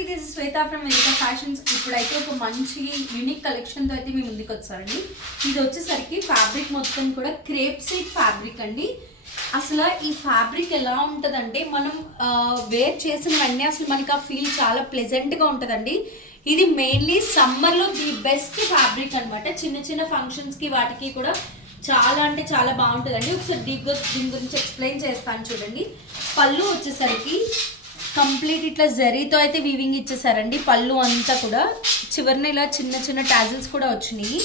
ఇది శ్వేత from వెజికా fashions. ఇప్పుడైతే ఒక మంచి యూనిక్ కలెక్షన్తో అయితే మీ ముందుకు వచ్చారండి. ఇది వచ్చేసరికి ఫ్యాబ్రిక్ మొత్తం కూడా క్రేప్ సిల్క్ ఫ్యాబ్రిక్ అండి. అసలు ఈ ఫ్యాబ్రిక్ ఎలా ఉంటుందంటే మనం వేర్ చేసిన వెంటనే అసలు మనకి ఆ ఫీల్ చాలా ప్లెజెంట్గా ఉంటుందండి. ఇది మెయిన్లీ సమ్మర్లో ది బెస్ట్ ఫ్యాబ్రిక్ అనమాట. చిన్న చిన్న ఫంక్షన్స్కి వాటికి కూడా చాలా అంటే చాలా బాగుంటుందండి. ఒకసారి దీని గురించి ఎక్స్ప్లెయిన్ చేస్తాను చూడండి. పళ్ళు వచ్చేసరికి కంప్లీట్ ఇట్లా జరీతో అయితే వీవింగ్ ఇచ్చేసారండి. పళ్ళు అంతా కూడా చివరిన ఇలా చిన్న చిన్న టాజిల్స్ కూడా వచ్చినాయి.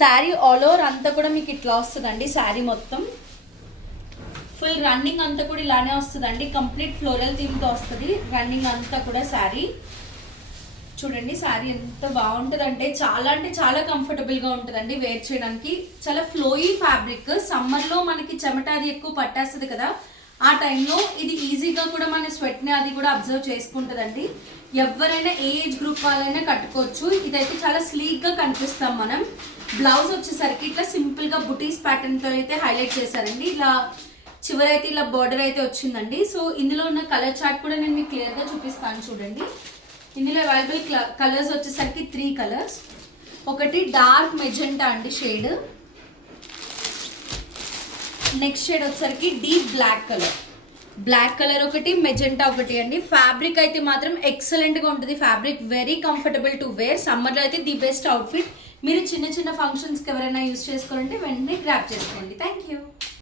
శారీ ఆల్ ఓవర్ అంతా కూడా మీకు ఇట్లా వస్తుందండి. శారీ మొత్తం ఫుల్ రన్నింగ్ అంతా కూడా ఇలానే వస్తుందండి. కంప్లీట్ ఫ్లోరల్ థీమ్తో వస్తుంది రన్నింగ్ అంతా కూడా. శారీ చూడండి, శారీ ఎంత బాగుంటుందంటే చాలా కంఫర్టబుల్గా ఉంటుందండి వేర్ చేయడానికి. చాలా ఫ్లోయీ ఫ్యాబ్రిక్. సమ్మర్లో మనకి చెమట అది ఎక్కువ పట్టేస్తుంది కదా, ఆ టైంలో ఇది ఈజీగా కూడా మన స్వెట్ని అది కూడా అబ్జర్వ్ చేసుకుంటుందండి. ఎవరైనా ఏ ఏజ్ గ్రూప్ వాళ్ళైనా కట్టుకోవచ్చు. ఇదైతే చాలా స్లీక్గా కనిపిస్తాం మనం. బ్లౌజ్ వచ్చేసరికి ఇట్లా సింపుల్గా బుటీస్ ప్యాటర్న్తో అయితే హైలైట్ చేశారండి. ఇలా చివరైతే ఇలా బార్డర్ అయితే వచ్చిందండి. సో ఇందులో ఉన్న కలర్ చార్ట్ కూడా నేను మీకు క్లియర్గా చూపిస్తాను చూడండి. ఇందులో అవైలబుల్ కలర్స్ వచ్చేసరికి 3 కలర్స్. ఒకటి డార్క్ మెజెంటా అండి షేడ్. నెక్స్ట్ షేడ్ వచ్చేసరికి డీప్ బ్లాక్ కలర్ ఒకటి, మెజెంటా ఒకటి అండి. ఫ్యాబ్రిక్ అయితే మాత్రం ఎక్సలెంట్గా ఉంటుంది. Fabric very comfortable to wear. సమ్మర్లో అయితే ది బెస్ట్ అవుట్ఫిట్. మీరు చిన్న చిన్న ఫంక్షన్స్కి ఎవరైనా యూస్ చేసుకోవాలంటే వెంటనే గ్రాప్ చేసుకోండి. Thank you.